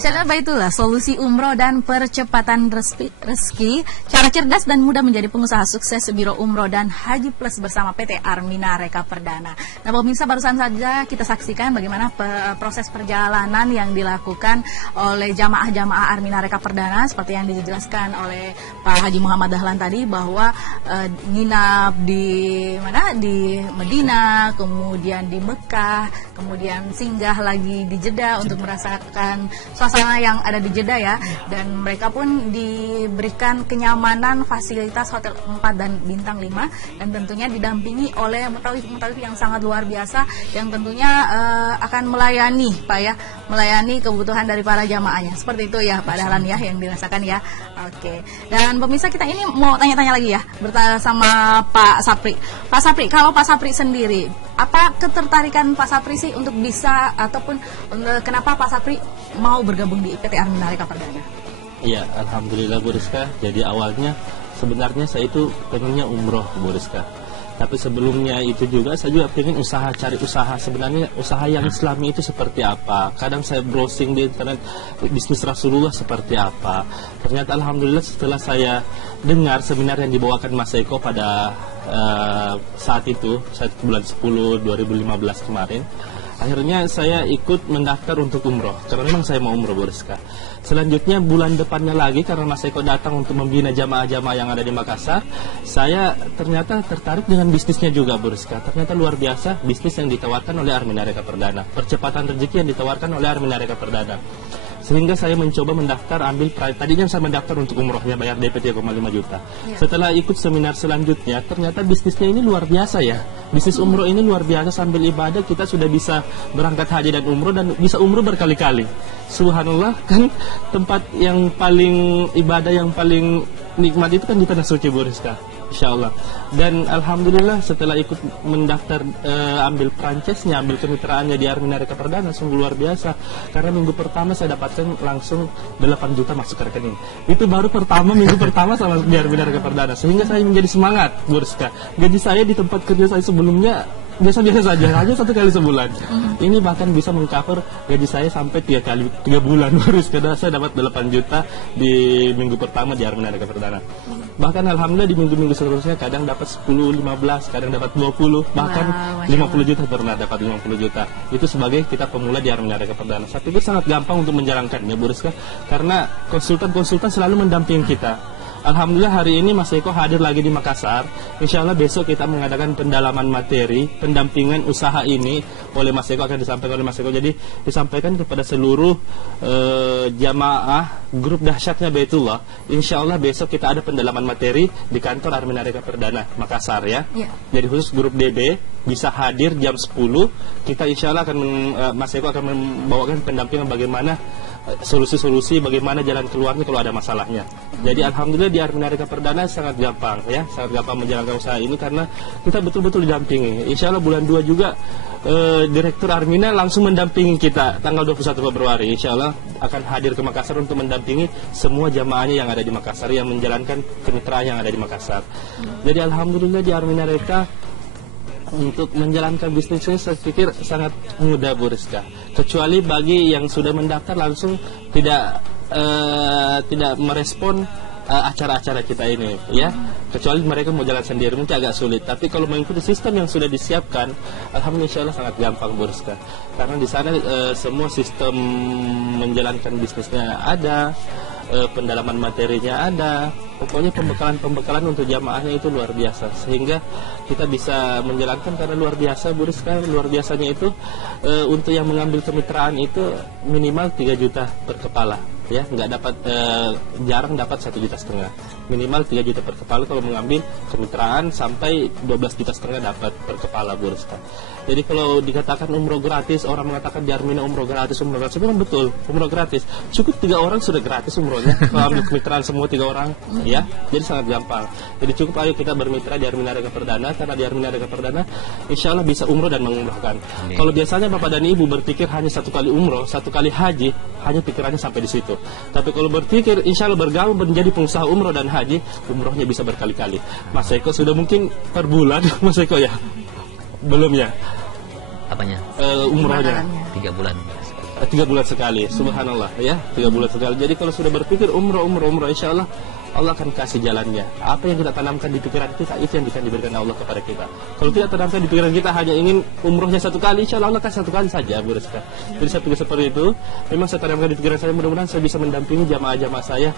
Masyaallah, baitulah solusi umroh dan percepatan rezeki, cara cerdas dan mudah menjadi pengusaha sukses Biro Umroh dan Haji Plus bersama PT Armina Reka Perdana. Nah, pemirsa, barusan saja kita saksikan bagaimana proses perjalanan yang dilakukan oleh jamaah-jamaah Armina Reka Perdana, seperti yang dijelaskan oleh Pak Haji Muhammad Dahlan tadi, bahwa nginap di mana, di Medina, kemudian di Mekah, kemudian singgah lagi di Jeddah untuk merasakan suasana yang ada di Jeddah ya, dan mereka pun diberikan kenyamanan fasilitas hotel 4 dan bintang 5, dan tentunya didampingi oleh mutawif yang sangat luar biasa yang tentunya akan melayani Pak ya, melayani kebutuhan dari para jamaahnya. Seperti itu ya Pak Dahlan ya yang dirasakan ya. Oke. Dan pemirsa, kita ini mau tanya-tanya lagi ya bersama Pak Sapri. Pak Sapri, kalau Pak Sapri sendiri, apa ketertarikan Pak Sapri sih untuk bisa, ataupun kenapa Pak Sapri mau bergabung di PT Armina Reka Perdana? Iya, alhamdulillah Bu Rizka. Jadi awalnya sebenarnya saya itu pengennya umroh Bu Rizka. Tapi sebelumnya itu juga saya juga pengen cari usaha. Sebenarnya usaha yang Islami itu seperti apa. Kadang saya browsing di internet, bisnis Rasulullah seperti apa. Ternyata alhamdulillah setelah saya dengar seminar yang dibawakan Mas Eko pada saat itu, saat bulan 10 2015 kemarin, akhirnya saya ikut mendaftar untuk umroh, karena memang saya mau umroh Bu Rizka. Selanjutnya bulan depannya lagi, karena Mas Eko datang untuk membina jamaah-jamaah yang ada di Makassar, saya ternyata tertarik dengan bisnisnya juga Bu Rizka. Ternyata luar biasa bisnis yang ditawarkan oleh Armina Reka Perdana, percepatan rezeki yang ditawarkan oleh Armina Reka Perdana. Sehingga saya mencoba mendaftar, tadinya saya mendaftar untuk umrohnya, bayar DP 3,5 juta. Setelah ikut seminar selanjutnya, ternyata bisnisnya ini luar biasa ya. Bisnis umroh ini luar biasa, sambil ibadah kita sudah bisa berangkat haji dan umroh, dan bisa umroh berkali-kali. Subhanallah, kan tempat yang paling ibadah, yang paling nikmat itu kan di Tanah Suci Bu Rizka, insya Allah. Dan alhamdulillah setelah ikut mendaftar, ambil franchise-nya, ambil kemitraannya di Armina Reka Perdana, sungguh luar biasa. Karena minggu pertama saya dapatkan langsung 8 juta masuk ke rekening. Itu baru minggu pertama sama di Armina Reka Perdana. Sehingga saya menjadi semangat Bu Rizka. Gaji saya di tempat kerja saya sebelumnya biasa-biasa saja, hanya 1 kali sebulan. Ini bahkan bisa mengcover gaji saya sampai 3 bulan harus, karena saya dapat 8 juta di minggu pertama di Armina Reka Perdana. Bahkan alhamdulillah di minggu-minggu seterusnya kadang dapat 10, 15, kadang dapat 20, bahkan 50 juta pernah dapat 50 juta. Itu sebagai kita pemula di Armina Reka Perdana. Saya pikir sangat gampang untuk menjalankannya Bu Rizka, karena konsultan-konsultan selalu mendampingi kita. Alhamdulillah hari ini Mas Eko hadir lagi di Makassar. Insya Allah besok kita mengadakan pendalaman materi, pendampingan usaha ini oleh Mas Eko, akan disampaikan oleh Mas Eko. Jadi disampaikan kepada seluruh jamaah grup dahsyatnya Baitullah. Insya Allah besok kita ada pendalaman materi di kantor Armina Reka Perdana Makassar ya. Jadi khusus grup DB bisa hadir jam 10. Kita insya Allah akan Mas Eko akan membawakan pendampingan bagaimana solusi-solusi, bagaimana jalan keluarnya kalau ada masalahnya. Jadi alhamdulillah di Armina Reka Perdana sangat gampang ya, sangat gampang menjalankan usaha ini karena kita betul-betul didampingi. Insya Allah bulan 2 juga Direktur Armina langsung mendampingi kita tanggal 21 Februari. Insya Allah akan hadir ke Makassar untuk mendampingi semua jamaahnya yang ada di Makassar, yang menjalankan kemitraan yang ada di Makassar. Jadi alhamdulillah di Armina Reka untuk menjalankan bisnisnya saya pikir sangat mudah Bu Rizka. Kecuali bagi yang sudah mendaftar langsung tidak merespon acara-acara kita ini ya. Kecuali mereka mau jalan sendiri mungkin agak sulit. Tapi kalau mengikuti sistem yang sudah disiapkan, alhamdulillah insya Allah sangat gampang Bu Rizka. Karena di sana semua sistem menjalankan bisnisnya ada, pendalaman materinya ada, pokoknya pembekalan untuk jamaahnya itu luar biasa, sehingga kita bisa menjalankan karena luar biasa Bu Rizka. Luar biasanya itu untuk yang mengambil kemitraan itu minimal 3 juta per kepala ya, nggak dapat jarang dapat 1,5 juta, minimal 3 juta per kepala kalau mengambil kemitraan, sampai 12,5 juta dapat per kepala Bu Rizka. Jadi kalau dikatakan umroh gratis, orang mengatakan di Armina umroh gratis, memang betul umroh gratis. Cukup 3 orang sudah gratis umrohnya kalau ambil kemitraan semua 3 orang ya. Jadi sangat gampang. Jadi cukup ayo kita bermitra di Armina Reka Perdana, karena di Armina Reka Perdana insya Allah bisa umroh dan mengumrohkan. Kalau biasanya Bapak dan Ibu berpikir hanya 1 kali umroh, 1 kali haji, hanya pikirannya sampai di situ. Tapi kalau berpikir insya Allah bergabung menjadi pengusaha umroh dan haji, umrohnya bisa berkali-kali. Mas Eko sudah mungkin per bulan Mas Eko ya? Belum ya? Apanya? Umrohnya 3 bulan. 3 bulan sekali, subhanallah ya, 3 bulan sekali. Jadi kalau sudah berpikir umroh, insya Allah Allah akan kasih jalannya. Apa yang kita tanamkan di pikiran kita, itu yang akan diberikan Allah kepada kita. Kalau tidak tanamkan di pikiran kita hanya ingin umrohnya 1 kali, insya Allah akan 1 kali saja, Bu Rizka. Jadi saya pikir seperti itu. Memang saya tanamkan di pikiran saya, mudah-mudahan saya bisa mendampingi jamaah-jamaah saya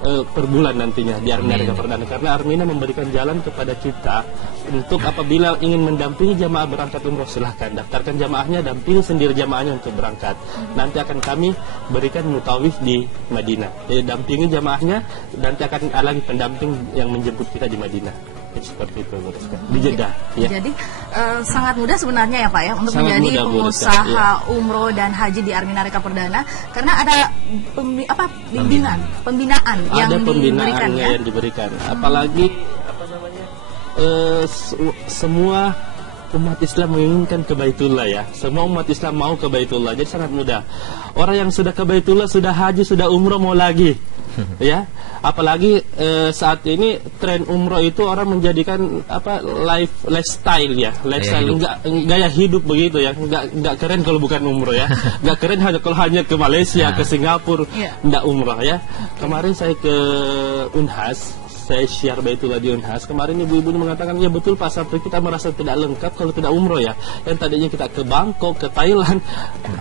per bulan nantinya di Armina Reka Perdana, karena Armina memberikan jalan kepada kita untuk apabila ingin mendampingi jamaah berangkat umroh, silahkan daftarkan jamaahnya, dampingi sendiri jamaahnya untuk berangkat. Nanti akan kami berikan mutawif di Madinah. Jadi dampingi jamaahnya, nanti akan ada lagi pendamping yang menjemput kita di Madinah. Seperti itu, di Jeddah. Ya. Jadi sangat mudah sebenarnya ya Pak ya untuk sangat menjadi mudah, pengusaha umroh dan haji di Armina Reka Perdana, karena ada pembinaan yang diberikan ya. Yang diberikan. Apalagi semua umat Islam menginginkan ke Baitullah ya. Semua umat Islam mau ke Baitullah. Jadi sangat mudah. Orang yang sudah ke Baitullah, sudah haji, sudah umroh, mau lagi. Ya, apalagi saat ini tren umroh itu orang menjadikan lifestyle ya, gaya hidup begitu ya, nggak keren kalau bukan umroh ya, nggak keren kalau hanya ke Malaysia, ke Singapura, nggak umroh ya. Kemarin saya ke Unhas, saya share Baitullah di Unhas. Kemarin ibu-ibu mengatakan, ya betul Pak Sapri, kita merasa tidak lengkap kalau tidak umroh ya. Yang tadinya kita ke Bangkok, ke Thailand,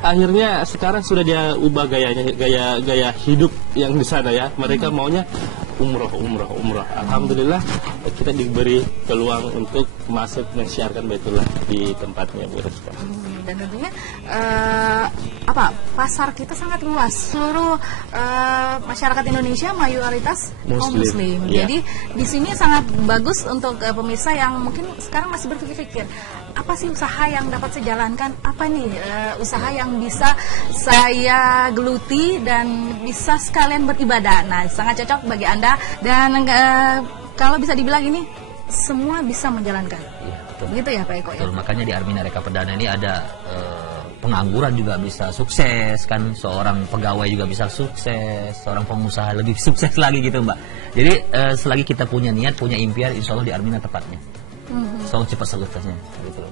akhirnya sekarang sudah dia ubah gaya hidup yang di sana ya. Mereka maunya umroh. Alhamdulillah kita diberi peluang untuk masuk mensiarkan Baitullah di tempatnya, Bu Rizka. Dan tentunya pasar kita sangat luas. Seluruh masyarakat Indonesia mayoritas Muslim. Ya. Jadi di sini sangat bagus untuk pemirsa yang mungkin sekarang masih berpikir apa sih usaha yang dapat saya jalankan, apa nih usaha yang bisa saya geluti dan bisa sekalian beribadah. Nah, sangat cocok bagi Anda dan kalau bisa dibilang ini semua bisa menjalankan. Ya, betul. Begitu ya Pak Eko ya. Betul, makanya di Armina Reka Perdana ini ada pengangguran juga bisa sukses kan, seorang pegawai juga bisa sukses, seorang pengusaha lebih sukses lagi gitu Mbak. Jadi selagi kita punya niat, punya impian, insya Allah di Armina tepatnya. Selalu cepat suksesnya gitu.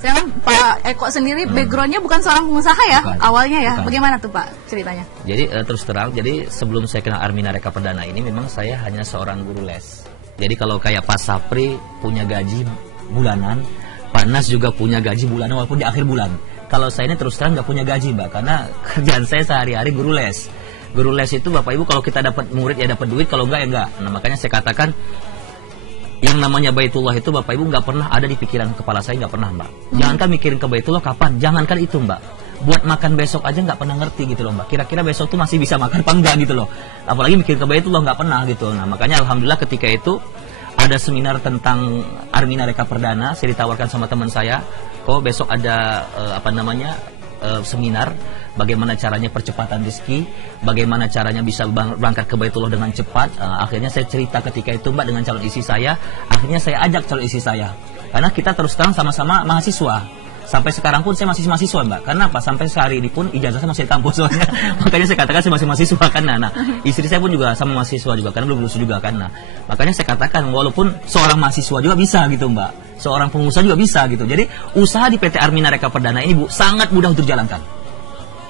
Sekarang Pak Eko sendiri backgroundnya bukan seorang pengusaha ya, awalnya ya. Bukan. Bagaimana tuh Pak ceritanya? Jadi terus terang, jadi sebelum saya kenal Armina Reka Perdana ini memang saya hanya seorang guru les. Jadi kalau kayak Pak Sapri punya gaji bulanan, Pak Nas juga punya gaji bulanan walaupun di akhir bulan. Kalau saya ini terus terang nggak punya gaji Mbak, karena kerjaan saya sehari-hari guru les. Guru les itu Bapak Ibu kalau kita dapat murid ya dapat duit, kalau enggak ya enggak. Nah makanya saya katakan yang namanya Baitullah itu Bapak Ibu nggak pernah ada di pikiran kepala saya, nggak pernah Mbak. Jangankan mikirin ke Baitullah kapan, jangankan itu Mbak. Buat makan besok aja nggak pernah ngerti gitu loh Mbak. Kira-kira besok tuh masih bisa makan apa enggak gitu loh. Apalagi mikir ke Baitullah nggak pernah gitu. Nah makanya alhamdulillah ketika itu ada seminar tentang Armina Reka Perdana, saya ditawarkan sama teman saya, besok ada seminar bagaimana caranya percepatan rezeki, bagaimana caranya bisa berangkat ke Baitullah dengan cepat. Akhirnya saya cerita ketika itu Mbak dengan calon istri saya. Akhirnya saya ajak calon istri saya, karena kita terus terang sama-sama mahasiswa. Sampai sekarang pun saya masih mahasiswa Mbak. Karena apa? Sampai sehari ini pun ijazah saya masih di kampus soalnya. Makanya saya katakan saya masih mahasiswa kan. Nah, istri saya pun juga sama mahasiswa juga karena belum lulus juga kan. Nah, makanya saya katakan walaupun seorang mahasiswa juga bisa gitu Mbak. Seorang pengusaha juga bisa gitu. Jadi usaha di PT Armina Reka Perdana ini Bu sangat mudah untuk dijalankan.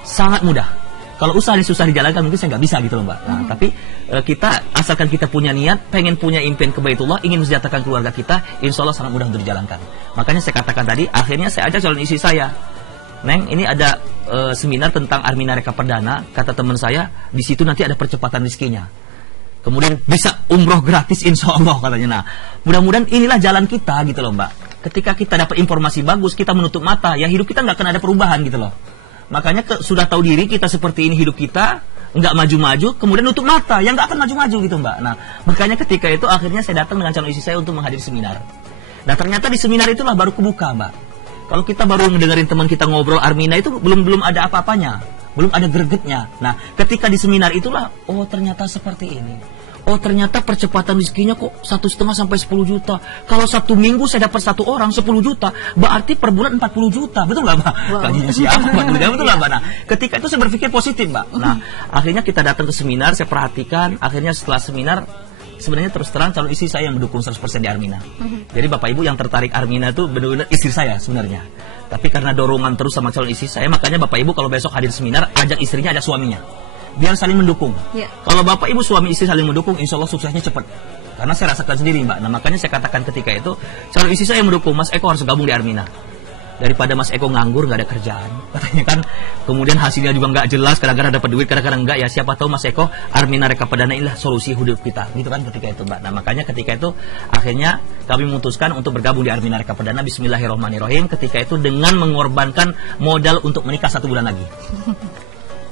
Sangat mudah. Kalau usaha ini susah dijalankan mungkin saya nggak bisa gitu loh Mbak. Nah, tapi kita asalkan kita punya niat, pengen punya impian ke Baitullah, ingin mensejahterakan keluarga kita, insya Allah sangat mudah untuk dijalankan. Makanya saya katakan tadi, akhirnya saya ajak calon istri saya, Neng, ini ada seminar tentang Armina Reka Perdana, kata teman saya, di situ nanti ada percepatan rezekinya. Kemudian bisa umroh gratis insya Allah katanya. Nah, mudah-mudahan inilah jalan kita gitu loh Mbak. Ketika kita dapat informasi bagus, kita menutup mata, ya hidup kita nggak akan ada perubahan gitu loh. Makanya sudah tahu diri kita seperti ini hidup kita, nggak maju-maju, kemudian nutup mata, yang nggak akan maju-maju gitu Mbak. Nah, makanya ketika itu akhirnya saya datang dengan calon istri saya untuk menghadiri seminar. Nah, ternyata di seminar itulah baru kebuka Mbak. Kalau kita baru ngedengerin teman kita ngobrol Armina itu belum ada apa-apanya, belum ada gregetnya. Nah, ketika di seminar itulah, oh ternyata seperti ini. Oh ternyata percepatan rezekinya kok 1,5 sampai 10 juta. Kalau 1 minggu saya dapat 1 orang 10 juta, berarti per bulan 40 juta. Betul nggak Mbak? Wow. Gajinya siapa Mbak? Betul nggak Mbak? Nah, ketika itu saya berpikir positif Mbak. Nah, akhirnya kita datang ke seminar, saya perhatikan. Akhirnya setelah seminar, sebenarnya terus terang calon istri saya yang mendukung 100% di Armina. Jadi Bapak Ibu yang tertarik Armina itu benar-benar istri saya sebenarnya. Tapi karena dorongan terus sama calon istri saya, makanya Bapak Ibu kalau besok hadir seminar, ajak istrinya, ajak suaminya. Biar saling mendukung. Kalau Bapak Ibu suami istri saling mendukung, insya Allah suksesnya cepat. Karena saya rasakan sendiri Mbak. Nah makanya saya katakan ketika itu, calon istri saya yang mendukung, Mas Eko harus gabung di Armina. Daripada Mas Eko nganggur, nggak ada kerjaan, katanya kan, kemudian hasilnya juga nggak jelas, kadang-kadang dapat duit, kadang-kadang nggak, ya siapa tahu Mas Eko, Armina Reka Perdana inilah solusi hidup kita, gitu kan ketika itu Mbak. Nah makanya ketika itu akhirnya kami memutuskan untuk bergabung di Armina Reka Perdana. Bismillahirrahmanirrahim. Ketika itu dengan mengorbankan modal untuk menikah 1 bulan lagi.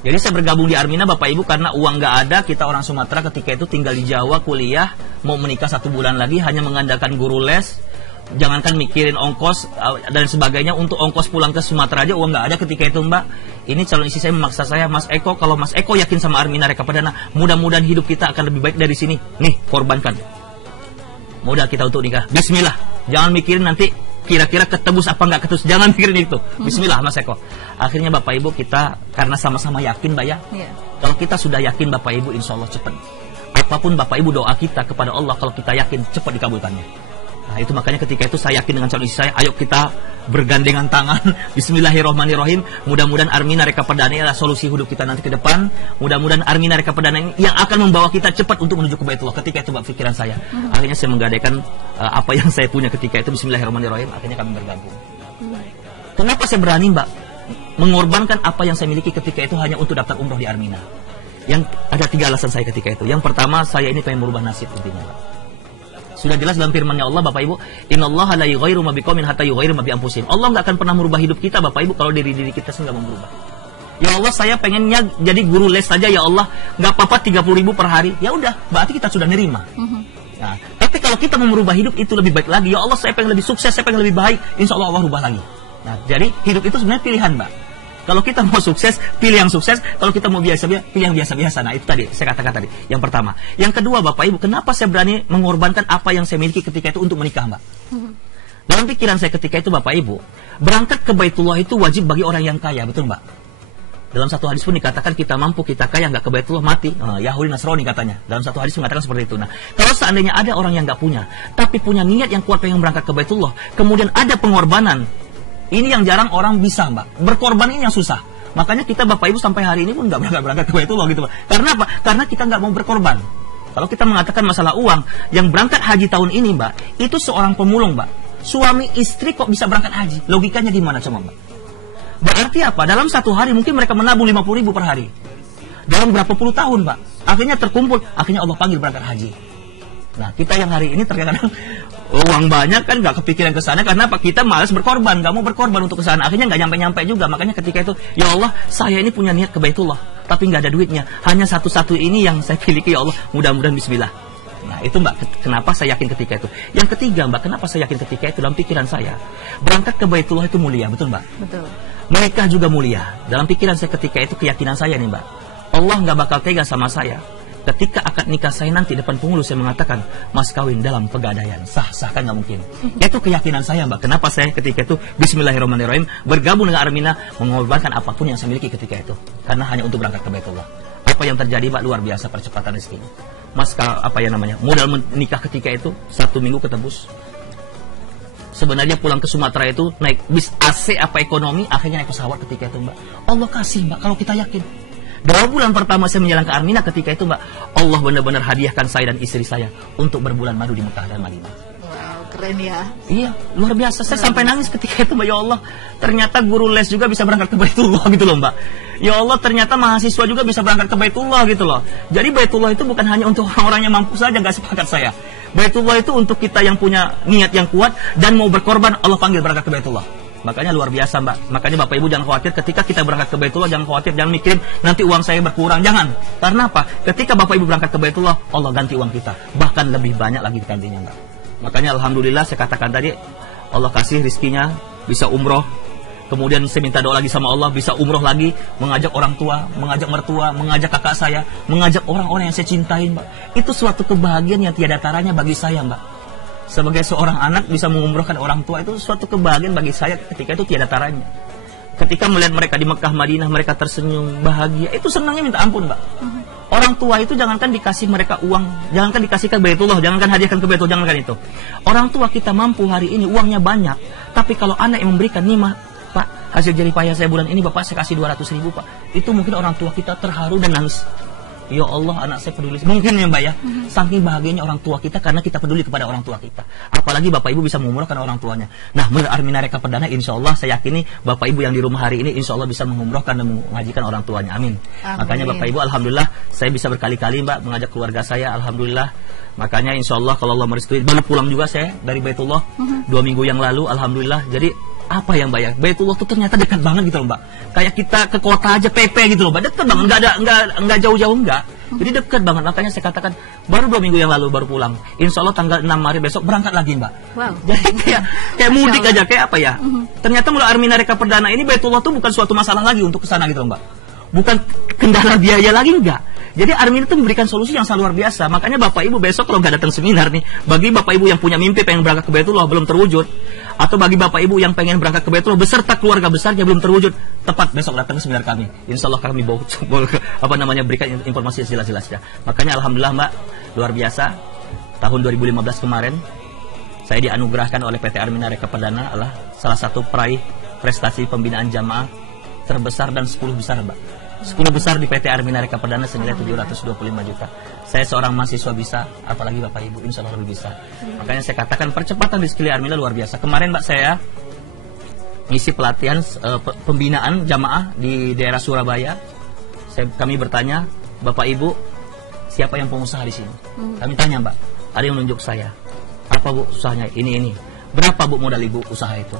Jadi saya bergabung di Armina Bapak Ibu karena uang nggak ada, kita orang Sumatera ketika itu tinggal di Jawa kuliah, mau menikah 1 bulan lagi hanya mengandalkan guru les. Jangankan mikirin ongkos dan sebagainya, untuk ongkos pulang ke Sumatera aja uang nggak ada ketika itu Mbak. Ini calon istri saya memaksa saya, Mas Eko, kalau Mas Eko yakin sama Armina Reka Perdana, mudah-mudahan hidup kita akan lebih baik dari sini. Nih, korbankan modal kita untuk nikah. Bismillah, jangan mikirin nanti kira-kira ketebus apa nggak ketebus, jangan mikirin itu. Bismillah Mas Eko. Akhirnya Bapak Ibu kita karena sama-sama yakin Mbak ya. Kalau kita sudah yakin Bapak Ibu, insya Allah cepat. Apapun Bapak Ibu doa kita kepada Allah, kalau kita yakin cepat dikabulkannya. Nah itu makanya ketika itu saya yakin dengan calon istri saya, ayo kita bergandengan tangan. Bismillahirrahmanirrahim. Mudah-mudahan Armina Reka Perdana adalah solusi hidup kita nanti ke depan. Mudah-mudahan Armina Reka Perdana ini yang akan membawa kita cepat untuk menuju ke Baitullah. Ketika itu pikiran saya, akhirnya saya menggadaikan apa yang saya punya ketika itu. Bismillahirrahmanirrahim. Akhirnya kami bergabung. Kenapa saya berani Mbak mengorbankan apa yang saya miliki ketika itu hanya untuk daftar umroh di Armina? Yang ada 3 alasan saya ketika itu. Yang pertama, saya ini pengen merubah nasib intinya Mbak. Sudah jelas dalam firman-Nya Allah Bapak Ibu, innallaha la yughayyiru ma biqaumin hatta yughayyiru ma bi anfusihim. Allah nggak akan pernah merubah hidup kita Bapak Ibu kalau diri kita sendiri nggak mau berubah. Ya Allah, saya pengennya jadi guru les saja ya Allah, nggak apa-apa 30.000 per hari. Ya udah, berarti kita sudah nerima. Nah, tapi kalau kita mau merubah hidup itu lebih baik lagi. Ya Allah, saya pengen lebih sukses, saya pengen lebih baik. Insya Allah Allah rubah lagi. Nah, jadi hidup itu sebenarnya pilihan Mbak. Kalau kita mau sukses, pilih yang sukses. Kalau kita mau biasa-biasa, pilih yang biasa-biasa. Nah, itu tadi, saya katakan tadi. Yang pertama. Yang kedua, Bapak Ibu, kenapa saya berani mengorbankan apa yang saya miliki ketika itu untuk menikah, Mbak? Dalam pikiran saya ketika itu, Bapak Ibu, berangkat ke Baitullah itu wajib bagi orang yang kaya, betul, Mbak? Dalam satu hadis pun dikatakan kita mampu, kita kaya, nggak ke Baitullah mati. Yahudi Nasrani katanya. Dalam satu hadis mengatakan seperti itu. Nah, kalau seandainya ada orang yang nggak punya, tapi punya niat yang kuat pengen berangkat ke Baitullah, kemudian ada pengorbanan, ini yang jarang orang bisa Mbak. Berkorban ini yang susah. Makanya kita Bapak Ibu sampai hari ini pun nggak berangkat ke Baitullah gitu Mbak. Karena apa? Karena kita nggak mau berkorban. Kalau kita mengatakan masalah uang, yang berangkat haji tahun ini Mbak, itu seorang pemulung Mbak. Suami istri kok bisa berangkat haji? Logikanya gimana coba Mbak? Berarti apa? Dalam satu hari mungkin mereka menabung 50.000 per hari. Dalam berapa puluh tahun Mbak? Akhirnya terkumpul, akhirnya Allah panggil berangkat haji. Nah, kita yang hari ini terkadang uang banyak kan nggak kepikiran ke sana, karena apa? Kita malas berkorban, nggak mau berkorban untuk ke sana. Akhirnya nggak nyampe-nyampe juga. Makanya ketika itu, ya Allah, saya ini punya niat ke Baitullah, tapi nggak ada duitnya. Hanya satu-satu ini yang saya miliki, ya Allah. Mudah-mudahan bismillah. Nah, itu Mbak, kenapa saya yakin ketika itu. Yang ketiga Mbak, kenapa saya yakin ketika itu dalam pikiran saya, berangkat ke Baitullah itu mulia, betul Mbak? Betul. Menikah juga mulia. Dalam pikiran saya ketika itu, keyakinan saya nih Mbak, Allah nggak bakal tega sama saya. Ketika akad nikah saya nanti depan pengurus saya mengatakan mas kawin dalam pegadaian, sah kan nggak mungkin. Itu keyakinan saya Mbak. Kenapa saya ketika itu Bismillahirrahmanirrahim bergabung dengan Armina, mengorbankan apapun yang saya miliki ketika itu, karena hanya untuk berangkat ke Baitullah. Apa yang terjadi Mbak? Luar biasa percepatan rezeki. Mas modal menikah ketika itu 1 minggu ketebus. Sebenarnya pulang ke Sumatera itu naik bis AC apa ekonomi, akhirnya naik pesawat ketika itu Mbak. Allah kasih Mbak kalau kita yakin. 2 bulan pertama saya menjalankan Armina ketika itu Mbak, Allah benar-benar hadiahkan saya dan istri saya untuk berbulan madu di Mekah dan Madinah. Wow, keren ya. Iya, luar biasa. Saya sampai nangis ketika itu Mbak, ya Allah, ternyata guru les juga bisa berangkat ke Baitullah gitu loh Mbak. Ya Allah, ternyata mahasiswa juga bisa berangkat ke Baitullah gitu loh. Jadi Baitullah itu bukan hanya untuk orang-orang yang mampu saja, nggak sepakat saya. Baitullah itu untuk kita yang punya niat yang kuat dan mau berkorban, Allah panggil berangkat ke Baitullah. Makanya luar biasa Mbak. Makanya Bapak Ibu jangan khawatir ketika kita berangkat ke Baitullah, jangan khawatir, jangan mikirin nanti uang saya berkurang, jangan. Karena apa? Ketika Bapak Ibu berangkat ke Baitullah, Allah ganti uang kita, bahkan lebih banyak lagi gantinya Mbak. Makanya alhamdulillah saya katakan tadi, Allah kasih rizkinya bisa umroh. Kemudian saya minta doa lagi sama Allah, bisa umroh lagi, mengajak orang tua, mengajak mertua, mengajak kakak saya, mengajak orang-orang yang saya cintai Mbak. Itu suatu kebahagiaan yang tiada taranya bagi saya Mbak. Sebagai seorang anak bisa mengumrohkan orang tua itu suatu kebahagiaan bagi saya ketika itu tiada taranya. Ketika melihat mereka di Mekah Madinah, mereka tersenyum, bahagia, itu senangnya minta ampun Mbak. Orang tua itu jangankan dikasih mereka uang, jangankan dikasih ke Baitullah, jangankan hadiahkan ke Baitullah, jangankan itu. Orang tua kita mampu hari ini, uangnya banyak, tapi kalau anak yang memberikan nih, Pak, hasil jerih payah saya bulan ini Bapak saya kasih 200.000 Pak. Itu mungkin orang tua kita terharu dan nangis. Ya Allah, anak saya peduli. Mungkin ya Mbak ya, saking bahagianya orang tua kita karena kita peduli kepada orang tua kita. Apalagi Bapak Ibu bisa mengumrohkan orang tuanya. Nah, menurut Armina Reka Perdana, insya Allah saya yakini Bapak Ibu yang di rumah hari ini insya Allah bisa mengumrohkan dan mengajikan orang tuanya. Amin. Makanya Bapak Ibu, alhamdulillah saya bisa berkali-kali Mbak mengajak keluarga saya, alhamdulillah. Makanya insya Allah kalau Allah merestui, baru pulang juga saya dari Baitullah 2 minggu yang lalu, alhamdulillah. Jadi apa yang Mbak ya, Baitullah tuh ternyata dekat banget gitu loh Mbak. Kayak kita ke kota aja PP gitu loh Mbak, dekat banget, nggak jauh-jauh enggak. Jadi dekat banget, makanya saya katakan baru 2 minggu yang lalu baru pulang. Insya Allah tanggal 6 Maret besok berangkat lagi Mbak. Wow. Jadi kayak mudik aja, kayak apa ya. Ternyata mulai Armina Reka Perdana ini Baitullah tuh bukan suatu masalah lagi untuk kesana gitu loh Mbak. Bukan kendala biaya lagi enggak. Jadi Armin itu memberikan solusi yang sangat luar biasa. Makanya Bapak Ibu besok kalau nggak datang seminar nih, bagi Bapak Ibu yang punya mimpi pengen berangkat ke Baitullah belum terwujud, atau bagi Bapak Ibu yang pengen berangkat ke Baitullah beserta keluarga besarnya belum terwujud, tepat besok datang ke seminar kami. Insya Allah kami berikan informasi jelas-jelasnya. Makanya alhamdulillah Mbak, luar biasa. Tahun 2015 kemarin saya dianugerahkan oleh PT Armina Reka Perdana adalah salah satu peraih prestasi pembinaan jamaah terbesar dan 10 besar Mbak. 10 besar di PT Armina Reka Perdana senilai 725 juta. Saya seorang mahasiswa bisa, apalagi Bapak Ibu insya Allah lebih bisa. Makanya saya katakan percepatan di skill Armina luar biasa. Kemarin Mbak saya ngisi pelatihan pembinaan jamaah di daerah Surabaya. Kami bertanya, Bapak Ibu siapa yang pengusaha di sini? Kami tanya Mbak, ada yang menunjuk saya. Apa Bu usahanya? Ini. Berapa Bu modal Ibu usaha itu?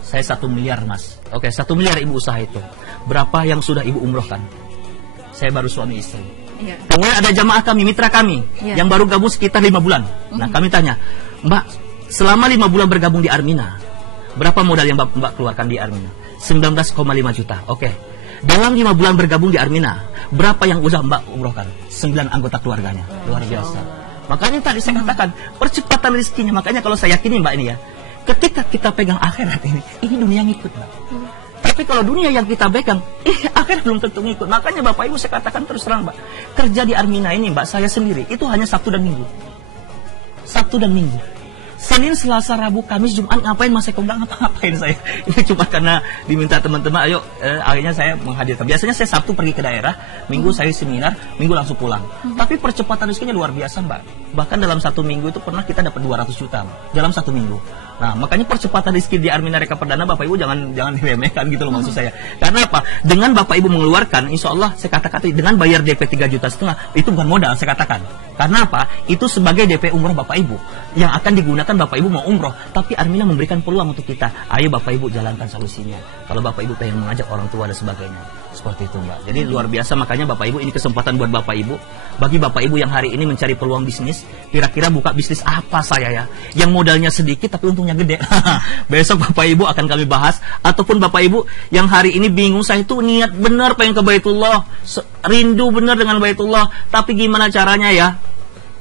Saya 1 miliar Mas. Oke, 1 miliar Ibu usaha itu. Berapa yang sudah Ibu umrohkan? Saya baru suami istri. Kemudian ada jamaah kami, mitra kami yang baru gabung sekitar 5 bulan. Nah kami tanya, Mbak selama 5 bulan bergabung di Armina, berapa modal yang Mbak keluarkan di Armina? 19,5 juta. Oke. Dalam 5 bulan bergabung di Armina, berapa yang udah Mbak umrohkan? 9 anggota keluarganya. Luar biasa. Makanya tadi saya katakan percepatan rezekinya. Makanya kalau saya yakini Mbak ini ya, ketika kita pegang akhirat ini dunia ngikut Mbak. Tapi kalau dunia yang kita pegang, akhirat belum tentu ngikut. Makanya Bapak Ibu saya katakan terus terang Mbak, kerja di Armina ini Mbak, saya sendiri itu hanya Sabtu dan Minggu. Sabtu dan Minggu. Senin, Selasa, Rabu, Kamis, Jumat ngapain Mas Eko? Nggak ngapa-ngapain saya. Ini cuma karena diminta teman-teman, ayo akhirnya saya menghadirkan. Biasanya saya Sabtu pergi ke daerah, Minggu saya seminar, Minggu langsung pulang. Tapi percepatan rezekinya luar biasa Mbak. Bahkan dalam 1 minggu itu pernah kita dapat 200 juta Mbak, dalam 1 minggu. Nah makanya percepatan rezeki di Armina Reka Perdana Bapak Ibu jangan diremehkan gitu loh maksud saya. Karena apa? Dengan Bapak Ibu mengeluarkan, insya Allah saya katakan dengan bayar DP 3,5 juta itu bukan modal saya katakan. Karena apa? Itu sebagai DP umroh Bapak Ibu yang akan digunakan Bapak Ibu mau umroh. Tapi Armina memberikan peluang untuk kita. Ayo Bapak Ibu jalankan solusinya. Kalau Bapak Ibu pengen mengajak orang tua dan sebagainya. Seperti itu Mbak. Jadi luar biasa, makanya Bapak Ibu ini kesempatan buat Bapak Ibu. Bagi Bapak Ibu yang hari ini mencari peluang bisnis, kira-kira buka bisnis apa saya ya? Yang modalnya sedikit tapi untungnya gede. Besok Bapak Ibu akan kami bahas. Ataupun Bapak Ibu yang hari ini bingung, saya itu niat benar pengen ke Baitullah, rindu benar dengan Baitullah, tapi gimana caranya ya?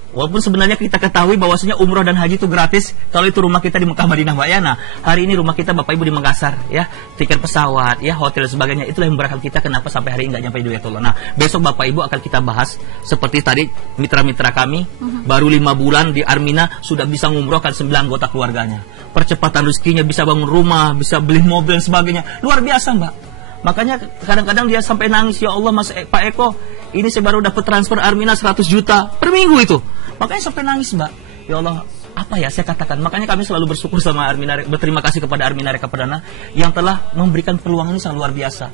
Walaupun sebenarnya kita ketahui bahwasanya umroh dan haji itu gratis kalau itu rumah kita di Mekah Madinah Mbak ya. Nah, hari ini rumah kita Bapak Ibu di Makassar ya, tiket pesawat ya, hotel dan sebagainya, itulah yang memberatkan kita kenapa sampai hari ini nggak nyampe di Baitullah. Nah, besok Bapak Ibu akan kita bahas seperti tadi mitra-mitra kami baru 5 bulan di Armina sudah bisa ngumrohkan 9 anggota keluarganya. Percepatan rezekinya, bisa bangun rumah, bisa beli mobil dan sebagainya. Luar biasa Mbak. Makanya kadang-kadang dia sampai nangis, ya Allah Pak Eko, ini saya baru dapat transfer Armina 100 juta per minggu itu. Makanya sampai nangis Mbak. Ya Allah, apa ya saya katakan. Makanya kami selalu bersyukur sama Armina, berterima kasih kepada Armina Reka Perdana yang telah memberikan peluang ini sangat luar biasa.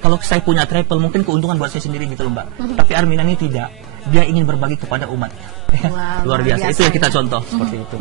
Kalau saya punya travel mungkin keuntungan buat saya sendiri gitu loh Mbak. Tapi Armina ini tidak. Dia ingin berbagi kepada umat. Wow, luar biasa. Itu yang kita contoh seperti itu.